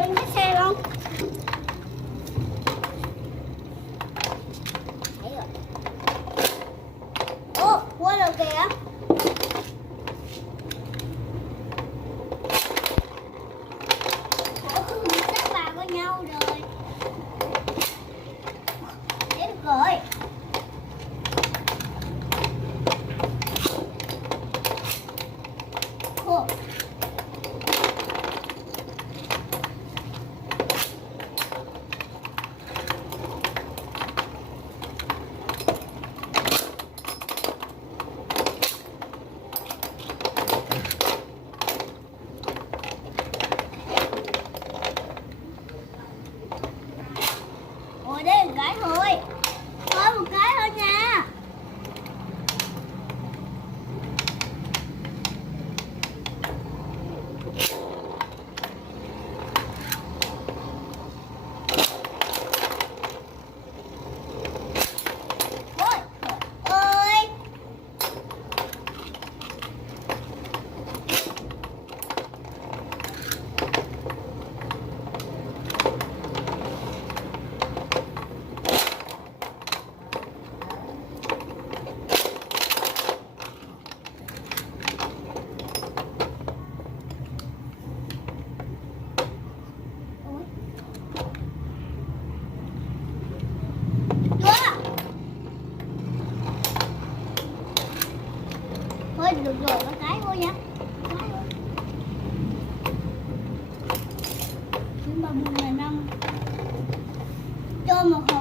xem cái xe không? Thấy rồi. Ô, quên rồi kìa. Ủa, không biết các bà với nhau rồi. Chết rồi. Ủa. Ôi đây một cái thôi. Thôi một cái thôi nha. Ôi, ơi. Thôi được rồi, có cái thôi nha. Chúng ta buông này năm cho một hộp